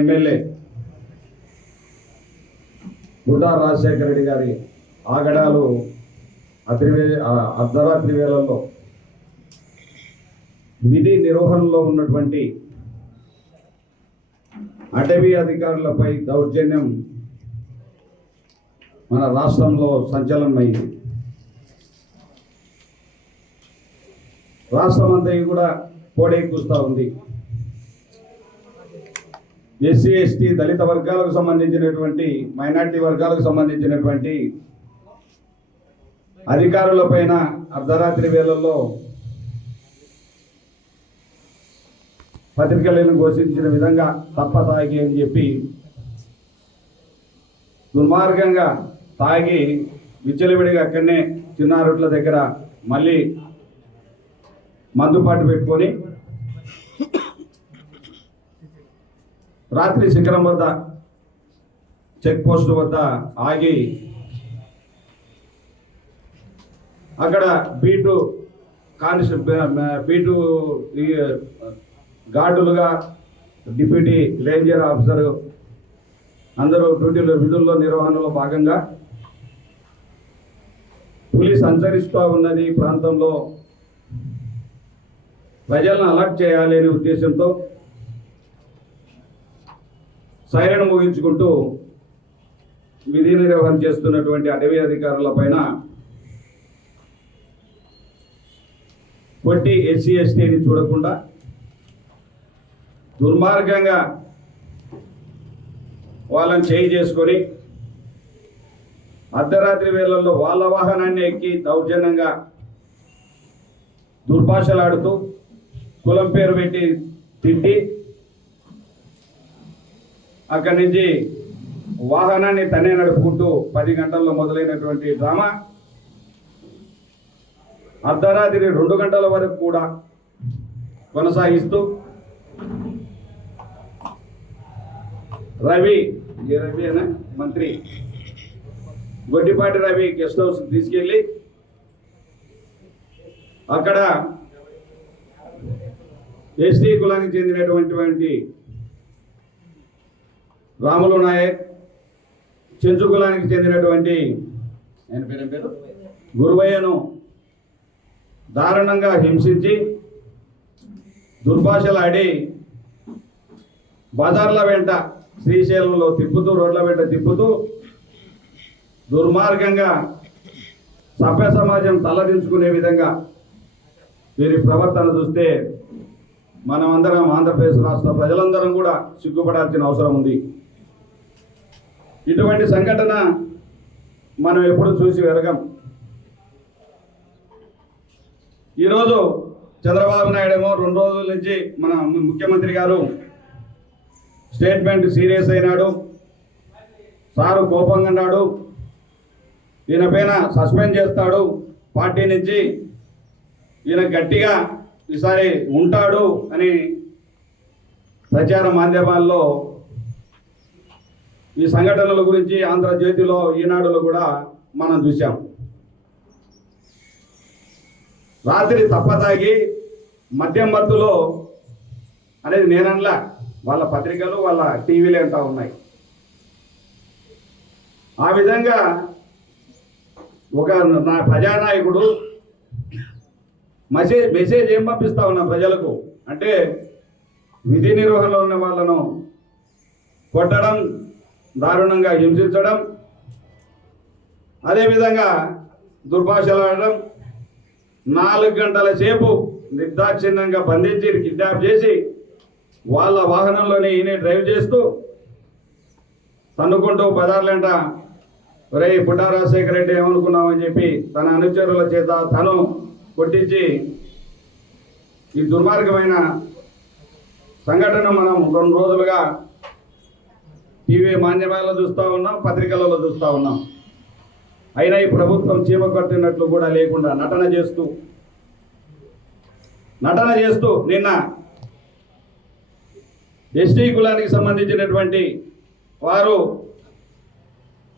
MLA Budda Rajasekhara Reddy గారి ఆగడాలు అర్ధరాత్రి వేళల్లో విధి నిర్వహణలో ఉన్నటువంటి అటవీ అధికారులపై దౌర్జన్యం మన రాష్ట్రంలో సంచలనమైంది. రాష్ట్రం అంతా కూడా కోడెక్కుస్తూ ఉంది. ఎస్సీ ఎస్టీ దళిత వర్గాలకు సంబంధించినటువంటి మైనార్టీ వర్గాలకు సంబంధించినటువంటి అధికారులపైన అర్ధరాత్రి వేళల్లో పత్రికలను ఘోషించిన విధంగా తప్పతాగి అని చెప్పి దుర్మార్గంగా తాగి విచ్చలవిడిగా అక్కడనే చిన్నారుట్ల దగ్గర మళ్ళీ మందుపాటు పెట్టుకొని రాత్రి శిఖరం వద్ద చెక్ పోస్ట్ వద్ద ఆగి అక్కడ బీటు గార్డులుగా డిప్యూటీ రేంజర్ ఆఫీసర్ అందరూ డ్యూటీలో విధుల్లో నిర్వహణలో భాగంగా పులి సంచరిస్తూ ఉన్నది ఈ ప్రాంతంలో ప్రజలను అలర్ట్ చేయాలి అనే ఉద్దేశంతో సైరన్ ముగించుకుంటూ విధి నిర్వహణ చేస్తున్నటువంటి అటవీ అధికారుల పైన కొట్టి ఎస్సీ ఎస్టీని చూడకుండా దుర్మార్గంగా వాళ్ళని చేయి చేసుకొని అర్ధరాత్రి వేళల్లో వాళ్ళ వాహనాన్ని ఎక్కి దౌర్జన్యంగా దుర్భాషలాడుతూ కులం పేరు పెట్టి తిట్టి అక్కడి నుంచి వాహనాన్ని తనే నడుపుకుంటూ 10 గంటల్లో మొదలైనటువంటి డ్రామా అర్ధరాత్రి 2 గంటల వరకు కూడా కొనసాగిస్తూ రవి అనే మంత్రి గొడ్డిపాటి రవి గెస్ట్ హౌస్ తీసుకెళ్ళి అక్కడ ఎస్టీ కులానికి చెందినటువంటి రాములు నాయక్, చెంచు కులానికి చెందినటువంటి ఆయన పేరు గురువయ్యను దారుణంగా హింసించి దుర్భాషలాడి బజార్ల వెంట శ్రీశైలంలో తిప్పుతూ రోడ్ల వెంట తిప్పుతూ దుర్మార్గంగా సభ్య సమాజం తలదించుకునే విధంగా వీరి ప్రవర్తన చూస్తే మనమందరం ఆంధ్రప్రదేశ్ రాష్ట్ర ప్రజలందరం కూడా సిగ్గుపడాల్సిన అవసరం ఉంది. ఇటువంటి సంఘటన మనం ఎప్పుడు చూసి వెరగం. ఈరోజు చంద్రబాబు నాయుడు ఏమో 2 రోజుల నుంచి మన ముఖ్యమంత్రి గారు స్టేట్మెంట్ సీరియస్ అయినాడు, సారు కోపంగా అన్నాడు, ఈయన పైన సస్పెండ్ చేస్తాడు పార్టీ నుంచి, ఈయన గట్టిగా ఈసారి ఉంటాడు అని ప్రచార మాధ్యమాల్లో ఈ సంఘటనల గురించి ఆంధ్రజ్యోతిలో ఈనాడులో కూడా మనం చూసాం. రాత్రి తప్పతాగి మద్యం మత్తులో అనేది నేనట్లా వాళ్ళ పత్రికలు వాళ్ళ టీవీలు అంటా ఉన్నాయి. ఆ విధంగా ఒక ప్రజానాయకుడు మెసేజ్ ఏం పంపిస్తా ఉన్నా ప్రజలకు అంటే విధి నిర్వహణలో ఉన్న వాళ్ళను కొట్టడం, దారుణంగా హింసించడం, అదేవిధంగా దుర్భాషలాడడం, 4 గంటల సేపు నిర్దాక్షిణ్యంగా బంధించి కిడ్నాప్ చేసి వాళ్ళ వాహనంలోనే ఈయన డ్రైవ్ చేస్తూ తన్నుకుంటూ పదార్లంట ఒరే బుడ్డా రాజశేఖర రెడ్డి ఏమనుకున్నామని చెప్పి తన అనుచరుల చేత తను కొట్టించి ఈ దుర్మార్గమైన సంఘటన మనం 2 రోజులుగా టీవీ మాధ్యమాలలో చూస్తూ ఉన్నాం, పత్రికలలో చూస్తూ ఉన్నాం. అయినా ఈ ప్రభుత్వం చీమ కట్టినట్లు కూడా లేకుండా నటన చేస్తూ నిన్న ఎస్టీ కులానికి సంబంధించినటువంటి వారు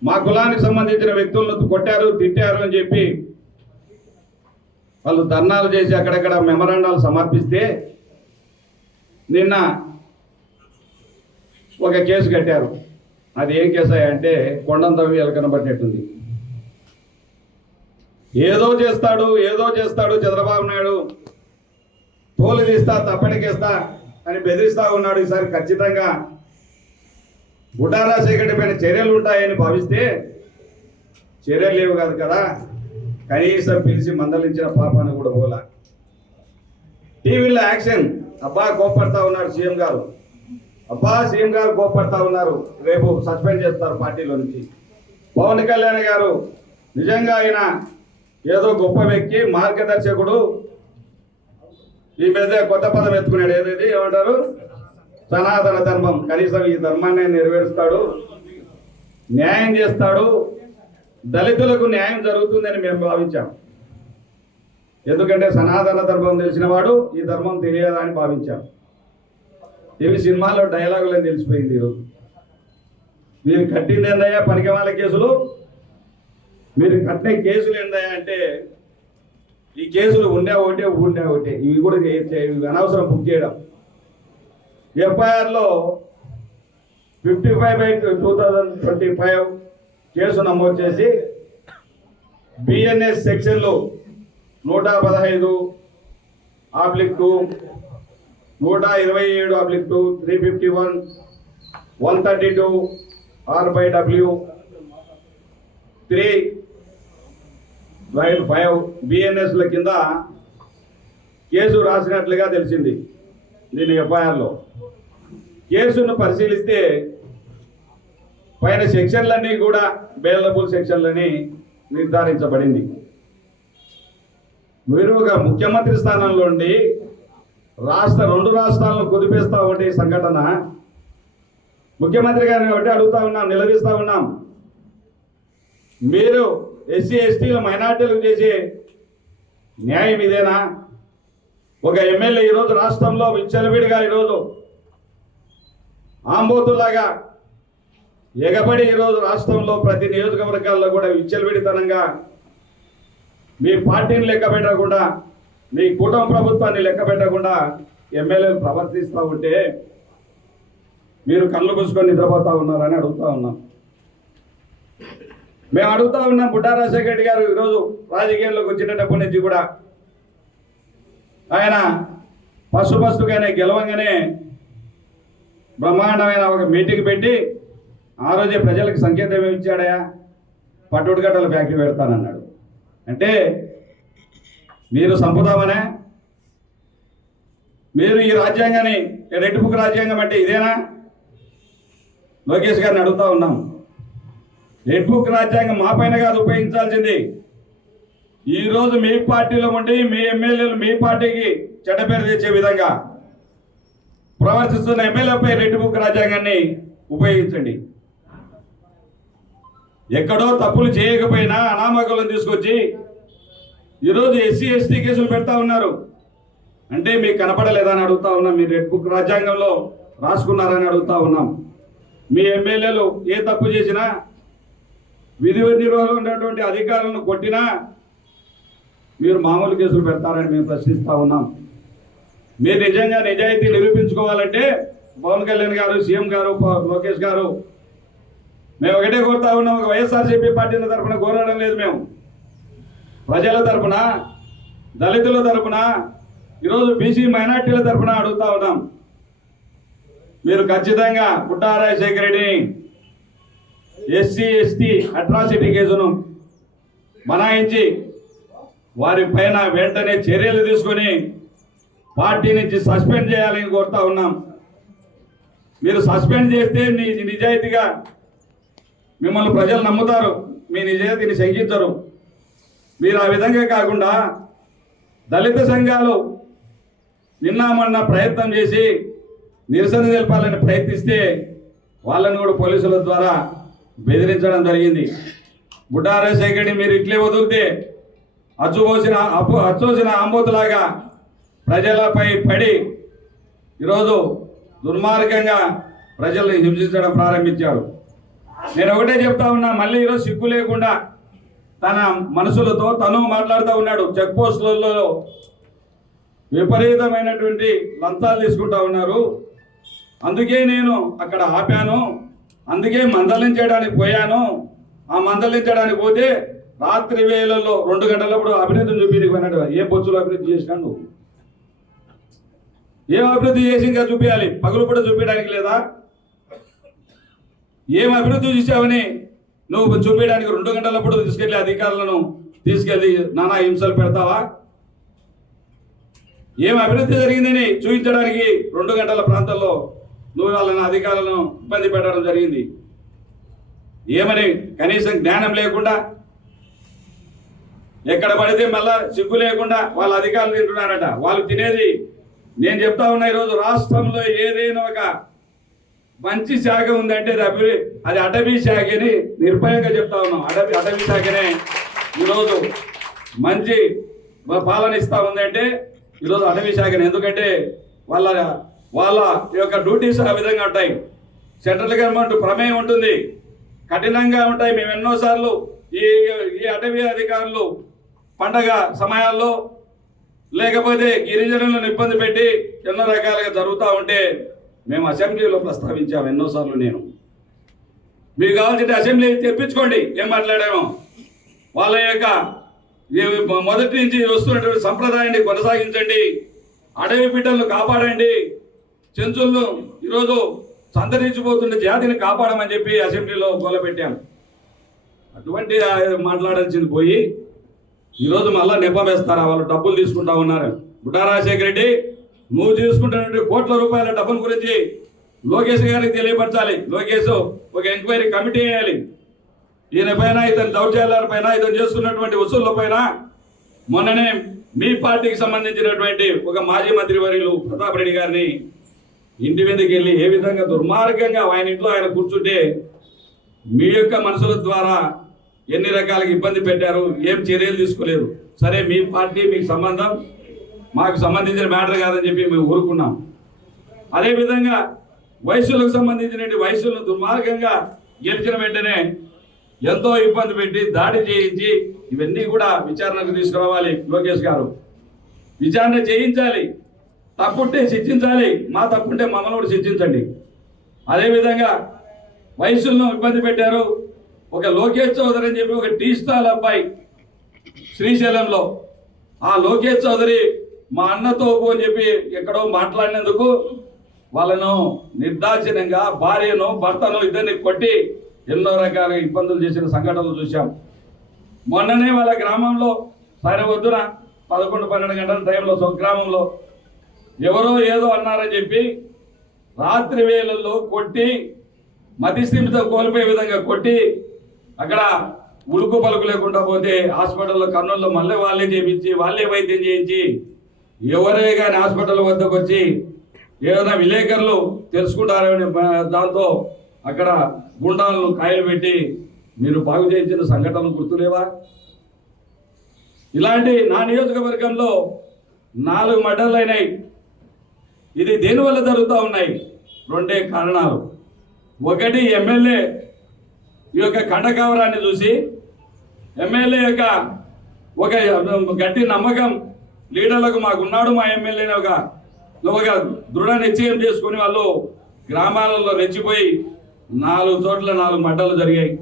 మా కులానికి సంబంధించిన వ్యక్తులను కొట్టారు, తిట్టారు అని చెప్పి వాళ్ళు ధర్నాలు చేసి అక్కడక్కడ మెమరాండాలు సమర్పిస్తే నిన్న ఒక కేసు కట్టారు. అది ఏం కేసు అంటే కొండం తవ్వి ఎలకనబట్టినట్టుంది. ఏదో చేస్తాడు చంద్రబాబు నాయుడు, తోలు తీస్తా తప్పటికేస్తా అని బెదిరిస్తా ఉన్నాడు. ఈసారి ఖచ్చితంగా బుడ్డా రాజశేఖర్ పైన చర్యలు ఉంటాయని భావిస్తే చర్యలు లేవు కాదు కదా, కనీసం పిలిచి మందలించిన పాపాన్ని కూడా పోలా. టీవీలో యాక్షన్, అబ్బా కోపడతా ఉన్నారు సీఎం గారు, కోపడతా ఉన్నారు, రేపు సస్పెండ్ చేస్తారు పార్టీలో నుంచి. పవన్ కళ్యాణ్ గారు నిజంగా ఆయన ఏదో గొప్ప వ్యక్తి, మార్గదర్శకుడు. ఈ మీద కొత్త పదం ఎత్తుకున్నాడు, ఏదైతే ఏమంటారు, సనాతన ధర్మం. కనీసం ఈ ధర్మాన్ని నెరవేరుస్తాడు, న్యాయం చేస్తాడు, దళితులకు న్యాయం జరుగుతుందని మేము భావించాం. ఎందుకంటే సనాతన ధర్మం తెలిసిన వాడు ఈ ధర్మం తెలియదా అని భావించాం. ఇవి సినిమాలో డైలాగులని తెలిసిపోయింది. ఈరోజు మీరు కట్టింది ఏందయ్యా పనికిమాల కేసులు, మీరు కట్టిన కేసులు ఏందయ్యా అంటే ఈ కేసులు ఉండే ఒకటే. ఇవి కూడా అనవసరం బుక్ చేయడం. ఎఫ్ఐఆర్లో 55/2025 కేసు నమోదు చేసి బిఎన్ఎస్ సెక్షన్లు 115/2, 127/2, 351, 132, R/W 3/5 బిఎన్ఎస్ల కింద కేసు రాసినట్లుగా తెలిసింది. దీని ఎఫ్ఐఆర్లో కేసును పరిశీలిస్తే పైన సెక్షన్లన్నీ కూడా బెయిలబుల్ సెక్షన్లని నిర్ధారించబడింది. మీరు ఒక ముఖ్యమంత్రి స్థానంలో ఉండి రెండు రాష్ట్రాలను కుదిపేస్తా ఉంటే సంఘటన, ముఖ్యమంత్రి గారిని ఒకటి అడుగుతా ఉన్నాం, నిలదీస్తా ఉన్నాం. మీరు ఎస్సీ ఎస్టీల మైనార్టీలకు చేసే న్యాయం ఇదేనా? ఒక ఎమ్మెల్యే ఈరోజు రాష్ట్రంలో విచ్చలవిడిగా ఈరోజు ఆంబోతులాగా ఎగబడి ఈరోజు రాష్ట్రంలో ప్రతి నియోజకవర్గాల్లో కూడా విచ్చలవిడితనంగా మీ పార్టీని లెక్క పెట్టకుండా, మీ కూటమి ప్రభుత్వాన్ని లెక్క పెట్టకుండా ఎమ్మెల్యేలు ప్రవర్తిస్తూ ఉంటే మీరు కళ్ళు మూసుకొని నిద్రపోతా ఉన్నారని అడుగుతా ఉన్నాం. మేము అడుగుతా ఉన్నాం, బుడ్డా రాజశేఖర రెడ్డి గారు ఈరోజు రాజకీయాల్లోకి వచ్చినప్పటి నుంచి కూడా ఆయన ఫస్టుగానే గెలవంగానే బ్రహ్మాండమైన ఒక మీటింగ్ పెట్టి ఆ రోజే ప్రజలకు సంకేతం ఏమి ఇచ్చాడయా, పట్టుడు గట్టల ఫ్యాక్టరీ పెడతానన్నాడు. అంటే మీరు సంపుదామనే, మీరు ఈ రాజ్యాంగాన్ని రెడ్ బుక్ రాజ్యాంగం అంటే ఇదేనా? లోకేష్ గారిని అడుగుతా ఉన్నాం. రెడ్ బుక్ రాజ్యాంగం మా పైన కాదు ఉపయోగించాల్సింది. ఈరోజు మీ పార్టీలో ఉండి మీ ఎమ్మెల్యేలు మీ పార్టీకి చెడ్డ పేరు తెచ్చే విధంగా ప్రవర్తిస్తున్న ఎమ్మెల్యేపై రెడ్ బుక్ రాజ్యాంగాన్ని ఉపయోగించండి. ఎక్కడో తప్పులు చేయకపోయినా అనామకులను తీసుకొచ్చి ఈరోజు ఎస్సీ ఎస్టీ కేసులు పెడతా ఉన్నారు. అంటే మీకు కనపడలేదని అడుగుతా ఉన్నాం. మీరు రెడ్ బుక్ రాజ్యాంగంలో రాసుకున్నారని అడుగుతా ఉన్నాం. మీ ఎమ్మెల్యేలు ఏ తప్పు చేసినా, విధి నిర్వహణలో ఉన్నటువంటి అధికారులను కొట్టినా మీరు మామూలు కేసులు పెడతారని మేము ప్రశ్నిస్తూ ఉన్నాం. మీరు నిజంగా నిజాయితీ నిరూపించుకోవాలంటే పవన్ కళ్యాణ్ గారు, సీఎం గారు, లోకేష్ గారు, మేము ఒకటే కోరుతా ఉన్నాం. ఒక వైఎస్ఆర్సీపీ పార్టీల తరఫున కోరడం లేదు, మేము ప్రజల తరఫున, దళితుల తరఫున, ఈరోజు బీసీ మైనార్టీల తరఫున అడుగుతా ఉన్నాం. మీరు ఖచ్చితంగా బుడ్డా రాజశేఖర రెడ్డిని ఎస్సీ ఎస్టీ అట్రాసిటీ కేసును బనాయించి వారి పైన వెంటనే చర్యలు తీసుకొని పార్టీ నుంచి సస్పెండ్ చేయాలని కోరుతా ఉన్నాం. మీరు సస్పెండ్ చేస్తే నిజాయితీగా మిమ్మల్ని ప్రజలు నమ్ముతారు, మీ నిజాయితీని శంకించరు. మీరు ఆ విధంగా కాకుండా దళిత సంఘాలు నిన్న మొన్న ప్రయత్నం చేసి నిరసన తెలపాలని ప్రయత్నిస్తే వాళ్ళని కూడా పోలీసుల ద్వారా బెదిరించడం జరిగింది. బుడ్డా రాజశేఖర్ని మీరు ఇట్లే వదిలితే అచ్చోసిన ఆంబోతులాగా ప్రజలపై పడి ఈరోజు దుర్మార్గంగా ప్రజల్ని హింసించడం ప్రారంభించాడు. నేను ఒకటే చెప్తా ఉన్నా, మళ్ళీ ఈరోజు సిగ్గు లేకుండా తన మనసులతో తను మాట్లాడుతూ ఉన్నాడు. చెక్ పోస్టులలో విపరీతమైనటువంటి లంచాలు తీసుకుంటా ఉన్నారు. అందుకే నేను అక్కడ ఆపాను, అందుకే మందలించడానికి పోయాను. ఆ మందలించడానికి పోతే రాత్రి వేళల్లో 2 గంటలప్పుడు అభివృద్ధి చూపించకపోయినాడు. ఏ బొచ్చులు అభివృద్ధి చేసినా నువ్వు ఏం అభివృద్ధి చేసి ఇంకా చూపించాలి? పగులు కూడా చూపించడానికి లేదా? ఏం అభివృద్ధి చేసావని నువ్వు చూపించడానికి 2 గంటలప్పుడు తీసుకెళ్లి అధికారులను తీసుకెళ్లి నానా హింసలు పెడతావా? ఏం అభివృద్ధి జరిగిందని చూపించడానికి 2 గంటల ప్రాంతంలో నువ్వు వాళ్ళని అధికారులను ఇబ్బంది పెట్టడం జరిగింది. ఏమని కనీసం జ్ఞానం లేకుండా ఎక్కడ పడితే మళ్ళా సిగ్గు లేకుండా వాళ్ళ అధికారులు తింటున్నారట. వాళ్ళు తినేది నేను చెప్తా ఉన్నా, ఈరోజు రాష్ట్రంలో ఏదైనా ఒక మంచి శాఖ ఉందంటే అది అటవీ శాఖ అని నిర్భయంగా చెప్తా ఉన్నాం. అటవీ శాఖనే ఈరోజు మంచి పాలన ఇస్తా ఉందంటే ఈరోజు అటవీ శాఖనే. ఎందుకంటే వాళ్ళ యొక్క డ్యూటీస్ ఆ విధంగా ఉంటాయి. సెంట్రల్ గవర్నమెంట్ ప్రమేయం ఉంటుంది, కఠినంగా ఉంటాయి. మేము ఎన్నోసార్లు ఈ అటవీ అధికారులు పండగ సమయాల్లో లేకపోతే గిరిజనులను ఇబ్బంది పెట్టి ఎన్నో రకాలుగా జరుగుతూ ఉంటే మేము అసెంబ్లీలో ప్రస్తావించాము ఎన్నోసార్లు. నేను మీకు కావాల్సింటే అసెంబ్లీ తెప్పించుకోండి, ఏం మాట్లాడామో. వాళ్ళ యొక్క మొదటి నుంచి వస్తున్నటువంటి సంప్రదాయాన్ని కొనసాగించండి, అడవి బిడ్డలను కాపాడండి, చెంచులను ఈరోజు సంతరించిపోతున్న జాతిని కాపాడమని చెప్పి అసెంబ్లీలో గోలపెట్టాం. అటువంటి మాట్లాడాల్సింది పోయి ఈరోజు మళ్ళా నెపవేస్తారా? వాళ్ళు డబ్బులు తీసుకుంటా ఉన్నారు. బుడ్డా రాజశేఖర రెడ్డి, నువ్వు తీసుకుంటున్నటువంటి కోట్ల రూపాయల డబ్బుల గురించి లోకేష్ గారికి తెలియపరచాలి. లోకేష్ ఒక ఎంక్వైరీ కమిటీ వేయాలి. ఈయన పైన, ఇతని దౌర్జన్యాల పైన, ఇతను చేస్తున్నటువంటి వసూళ్ల పైన. మొన్ననే మీ పార్టీకి సంబంధించినటువంటి ఒక మాజీ మంత్రి వర్యులు ప్రతాప్ రెడ్డి గారిని ఇంటి మీదకి వెళ్ళి ఏ విధంగా దుర్మార్గంగా ఆయన ఇంట్లో ఆయన కూర్చుంటే మీ యొక్క మనుషుల ద్వారా ఎన్ని రకాలుగా ఇబ్బంది పెట్టారు, ఏం చర్యలు తీసుకోలేదు. సరే, మీ పార్టీ మీకు సంబంధం, మాకు సంబంధించిన మ్యాటర్ కాదని చెప్పి మేము ఊరుకున్నాం. అదేవిధంగా వయసులకు సంబంధించిన వయసులను దుర్మార్గంగా గెలిచిన వెంటనే ఎంతో ఇబ్బంది పెట్టి దాడి చేయించి ఇవన్నీ కూడా విచారణకు తీసుకురావాలి. లోకేష్ గారు విచారణ చేయించాలి. తప్పుంటే శిక్షించాలి, మా తప్పుంటే మమ్మల్ని కూడా శిక్షించండి. అదేవిధంగా వయసులను ఇబ్బంది పెట్టారు. ఒక లోకేష్ చౌదరి అని చెప్పి ఒక టీ స్టాల్ అబ్బాయి శ్రీశైలంలో, ఆ లోకేష్ చౌదరి మా అన్నతో అని చెప్పి ఎక్కడో మాట్లాడినందుకు వాళ్ళను నిర్దాక్షిణ్యంగా భార్యను భర్తను ఇద్దరిని కొట్టి ఎన్నో రకాల ఇబ్బందులు చేసిన సంఘటనలు చూశాం. మొన్ననే వాళ్ళ గ్రామంలో సరే వద్దున 11-12 గంటల టైంలో గ్రామంలో ఎవరో ఏదో అన్నారని చెప్పి రాత్రి వేళల్లో కొట్టి మతిస్థిమితం కోల్పోయే విధంగా కొట్టి అక్కడ ఉలుకు పలుకు లేకుండా పోతే హాస్పిటల్లో కర్నూలులో మళ్ళీ వాళ్ళే చేయించి వాళ్ళే వైద్యం చేయించి ఎవరే కానీ హాస్పిటల్ వద్దకు వచ్చి ఏదైనా విలేకరులు తెలుసుకుంటారని దాంతో అక్కడ గుండాలను కాయలు పెట్టి మీరు బాగు చేయించిన సంఘటనలు గుర్తులేవా? ఇలాంటి నా నియోజకవర్గంలో 4 మర్డర్లు అయినాయి. ఇది దేనివల్ల జరుగుతూ ఉన్నాయి? 2 కారణాలు. ఒకటి, ఎమ్మెల్యే ఈ యొక్క కండకవరాన్ని చూసి ఎమ్మెల్యే యొక్క ఒక గట్టి నమ్మకం లీడర్లకు మాకున్నాడు మా ఎమ్మెల్యేని ఒక దృఢ నిశ్చయం చేసుకుని వాళ్ళు గ్రామాలలో రెచ్చిపోయి 4 చోట్ల 4 మర్డర్లు జరిగాయి.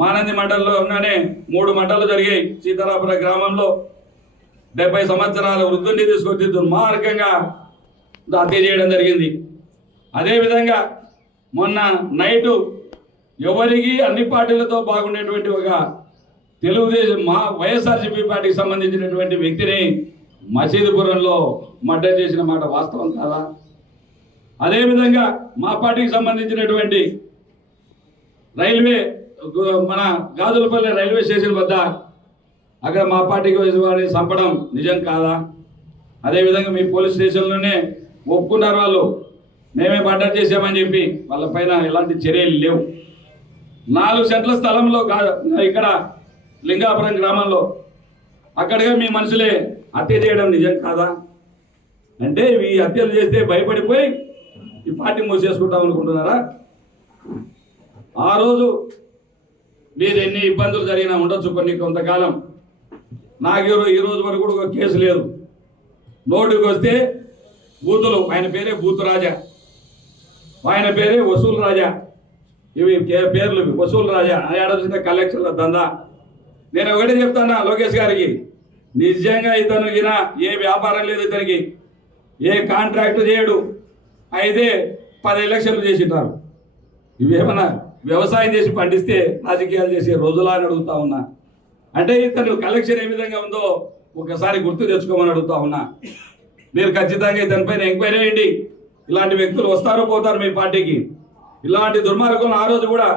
మానంది మండలంలోనే 3 మర్డర్లు జరిగాయి. సీతారాపుర గ్రామంలో 70 సంవత్సరాల వృద్ధుని తీసుకొచ్చి దుర్మార్గంగా హత్య చేయడం జరిగింది. అదేవిధంగా మొన్న నైటు ఎవరికి అన్ని పార్టీలతో బాగుండేటువంటి ఒక తెలుగుదేశం వైఎస్ఆర్సీపీ పార్టీకి సంబంధించినటువంటి వ్యక్తిని మసీదుపురంలో మర్డర్ చేసిన మాట వాస్తవం కాదా? అదేవిధంగా మా పార్టీకి సంబంధించినటువంటి రైల్వే మన గాజులపల్లి రైల్వే స్టేషన్ వద్ద అక్కడ మా పార్టీకి వారిని చంపడం నిజం కాదా? అదేవిధంగా మీ పోలీస్ స్టేషన్లోనే ఒప్పుకున్నారు వాళ్ళు, మేమే మర్డర్ చేసామని చెప్పి. వాళ్ళపైన ఎలాంటి చర్యలు లేవు. 4 సెంట్ల స్థలంలో ఇక్కడ లింగాపురం గ్రామంలో అక్కడిగా మీ మనుషులే హత్య చేయడం నిజం కాదా? అంటే ఈ హత్యలు చేస్తే భయపడిపోయి ఈ పార్టీ మూసేసుకుంటాం అనుకుంటున్నారా? ఆ రోజు మీరు ఎన్ని ఇబ్బందులు జరిగినా ఉండొచ్చు కొంతకాలం. నాకు ఈ రోజు వరకు కూడా ఒక కేసు లేదు. నోటుకు వస్తే బూతులు, ఆయన పేరే బూతు రాజా. ఆయన పేరే వసూలు రాజా. ఇవి పేర్లు వసూలు రాజా ఏడాది కలెక్షన్ల దందా. నేను ఒకటే చెప్తానా లోకేష్ గారికి, నిజంగా ఇతను ఈయన ఏ వ్యాపారం లేదు, ఇతనికి ఏ కాంట్రాక్ట్ చేయడు, అయితే 10 ఎలక్షన్లు చేసింటారు. ఇవేమన్నా వ్యవసాయం చేసి పండిస్తే రాజకీయాలు చేసే రోజులా అని అడుగుతా ఉన్నా. అంటే ఇతను కలెక్షన్ ఏ విధంగా ఉందో ఒకసారి గుర్తు తెచ్చుకోమని అడుగుతా ఉన్నా. మీరు ఖచ్చితంగా ఇతనిపైన ఎంక్వైరీ చేయండి. ఇలాంటి వ్యక్తులు వస్తారు పోతారు మీ పార్టీకి. ఇలాంటి దుర్మార్గం ఆ రోజు కూడా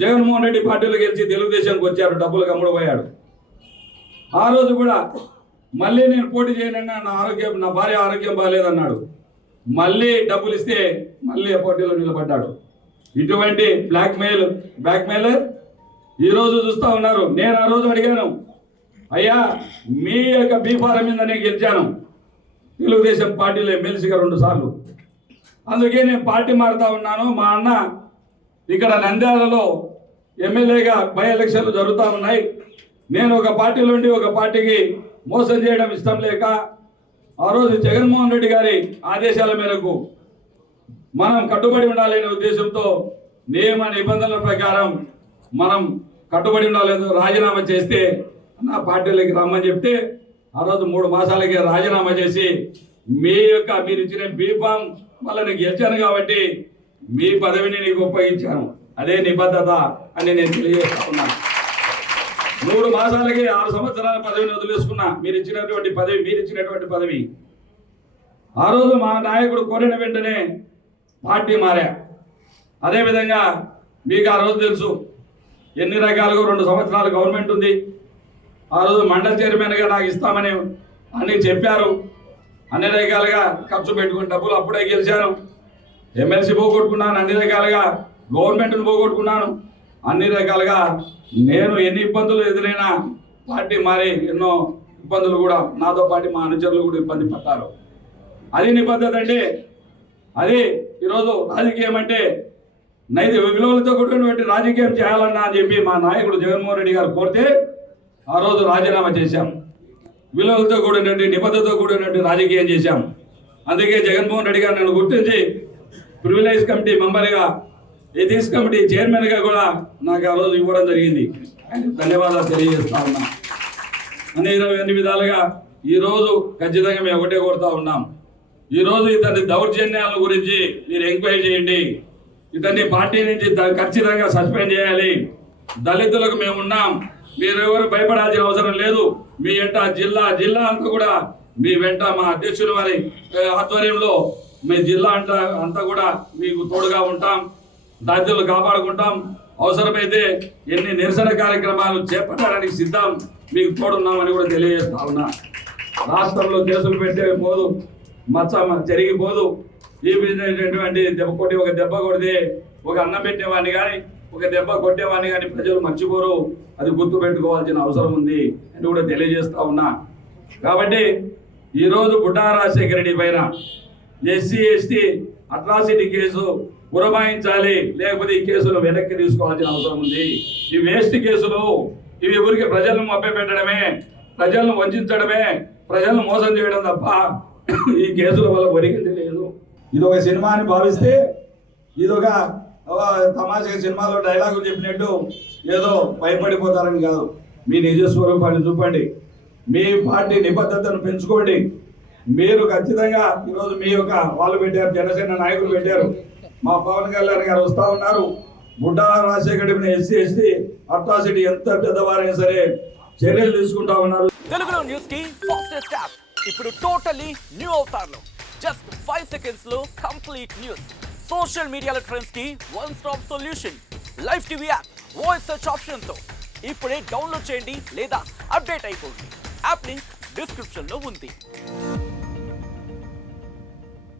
జగన్మోహన్ రెడ్డి పార్టీలో గెలిచి తెలుగుదేశంకి వచ్చారు, డబ్బులు కమ్ముడు పోయాడు. ఆ రోజు కూడా మళ్ళీ నేను పోటీ చేయనన్నా నా భార్య ఆరోగ్యం బాగాలేదన్నాడు. మళ్ళీ డబ్బులు ఇస్తే మళ్ళీ పోటీలో నిలబడ్డాడు. ఇటువంటి బ్లాక్మెయిలర్ ఈరోజు చూస్తూ ఉన్నారు. నేను ఆ రోజు అడిగాను, అయ్యా మీ యొక్క బీఫారం మీద నేను గెలిచాను తెలుగుదేశం పార్టీలో ఎమ్మెల్సీగా 2 సార్లు, అందుకే నేను పార్టీ మారుతా ఉన్నాను. మా అన్న ఇక్కడ నంద్యాలలో ఎమ్మెల్యేగా బై ఎలక్షన్లు జరుగుతూ ఉన్నాయి. నేను ఒక పార్టీలో ఉండి ఒక పార్టీకి మోసం చేయడం ఇష్టం లేక ఆ రోజు జగన్మోహన్ రెడ్డి గారి ఆదేశాల మేరకు మనం కట్టుబడి ఉండాలనే ఉద్దేశంతో నియమ నిబంధనల ప్రకారం మనం కట్టుబడి ఉండాలని రాజీనామా చేస్తే నా పార్టీలోకి రమ్మని చెప్తే ఆ రోజు 3 మాసాలకే రాజీనామా చేసి మీరు ఇచ్చిన బీఫామ్ వల్ల నేను గెలిచాను కాబట్టి మీ పదవిని నీకు ఉపయోగించాను, అదే నిబద్ధత అని నేను తెలియజేస్తా ఉన్నాను. 3 మాసాలకి 6 సంవత్సరాల పదవిని వదిలేసుకున్నా. మీరు ఇచ్చినటువంటి పదవి ఆ రోజు మా నాయకుడు కోరిన వెంటనే పార్టీ మారా. అదేవిధంగా మీకు ఆ రోజు తెలుసు ఎన్ని రకాలుగా 2 సంవత్సరాలు గవర్నమెంట్ ఉంది. ఆ రోజు మండల చైర్మన్గా నాకు ఇస్తామని అన్నీ చెప్పారు. అన్ని రకాలుగా ఖర్చు పెట్టుకుని డబ్బులు అప్పుడే గెలిచాను. ఎమ్మెల్సీ పోగొట్టుకున్నాను, అన్ని రకాలుగా గవర్నమెంట్ను పోగొట్టుకున్నాను. అన్ని రకాలుగా నేను ఎన్ని ఇబ్బందులు ఎదురైనా పార్టీ మారి ఎన్నో ఇబ్బందులు కూడా నాతో పాటు మా అనుచరులు కూడా ఇబ్బంది పడ్డారు. అది నిబద్ధత అంటే. అది ఈరోజు రాజకీయం అంటే నైతిక విలువలతో కూడినటువంటి రాజకీయం చేయాలన్నా అని చెప్పి మా నాయకుడు జగన్మోహన్ రెడ్డి గారు కోరితే ఆ రోజు రాజీనామా చేశాం. విలువలతో కూడినటువంటి నిబద్ధతతో కూడినటువంటి రాజకీయం చేశాం. అందుకే జగన్మోహన్ రెడ్డి గారు నన్ను గుర్తించి ప్రివిలేజ్ కమిటీ మెంబర్గా, ఎథిక్స్ కమిటీ చైర్మన్గా కూడా నాకు ఆ రోజు ఇవ్వడం జరిగింది. ధన్యవాదాలు తెలియజేస్తా ఉన్నా. అన్ని విధాలుగా ఈరోజు ఖచ్చితంగా మేము ఒకటే కోరుతా ఉన్నాం. ఈరోజు ఇతని దౌర్జన్యాల గురించి మీరు ఎంక్వైరీ చేయండి. ఇతన్ని పార్టీ నుంచి ఖచ్చితంగా సస్పెండ్ చేయాలి. దళితులకు మేమున్నాం, మీరెవరు భయపడాల్సిన అవసరం లేదు. మీ వెంట జిల్లా అంతా కూడా మీ వెంట మా అధ్యక్షుల వారి ఆధ్వర్యంలో మీ జిల్లా అంతా కూడా మీకు తోడుగా ఉంటాం, దళితులు కాపాడుకుంటాం. అవసరమైతే ఎన్ని నిరసన కార్యక్రమాలు చేపట్టడానికి సిద్ధం, మీకు తోడున్నామని కూడా తెలియజేస్తా ఉన్నా. రాష్ట్రంలో కేసులు పెట్టే పోదు, మచ్చ జరిగిపోదు. ఈ విధమైనటువంటి ఒక దెబ్బ కొడితే ఒక అన్నం పెట్టేవాడిని కానీ ఒక దెబ్బ కొట్టేవాడిని కానీ ప్రజలు మర్చిపోరు. అది గుర్తు పెట్టుకోవాల్సిన అవసరం ఉంది అని కూడా తెలియజేస్తా ఉన్నా. కాబట్టి ఈరోజు బుడ్డా రాజశేఖర రెడ్డి పైన ఎస్సీ ఎస్టీ అట్రాసిటీ కేసు పురమాయించాలి, లేకపోతే ఈ కేసులు వెనక్కి తీసుకోవాల్సిన అవసరం ఉంది. ఈ వేస్ట్ కేసులు ఇవి ఊరికి ప్రజలను మభ్యపెట్టడమే, ప్రజలను వంచడమే, ప్రజలను మోసం చేయడం తప్ప ఈ కేసుల వల్ల ఒరిగింది లేదు. ఇది ఒక సినిమా అని భావిస్తే ఇదొక తమాషా సినిమాలో డైలాగులు చెప్పినట్టు ఏదో భయపడిపోతారని కాదు. మీ నిజ స్వరూపాన్ని చూపండి, మీ పార్టీ నిబద్ధతను పెంచుకోండి. మీరు ఖచ్చితంగా ఈరోజు మీ యొక్క వాళ్ళు పెట్టారు, జనసేన నాయకులు పెట్టారు, మా పవన్ కళ్యాణ్ గారు వస్తూ ఉన్నారు. Budda Rajasekhara Reddy SC ST atrocity ఎంత పెద్దవారైనా సరే చర్యలు తీసుకుంటా ఉన్నారు. తెలుగులో న్యూస్ కి ఫాస్టెస్ట్ యాప్ ఇప్పుడు టోటల్లీ న్యూ అవతార్లో జస్ట్ 5 seconds లో కంప్లీట్ న్యూస్. సోషల్ మీడియాలో ట్రెండ్స్ కి one stop solution. Live TV app voice search option తో ఇప్పుడే డౌన్లోడ్ చేయండి లేదా అప్డేట్ అయిపోండి. యాప్ లింక్ డిస్క్రిప్షన్ లో ఉంది.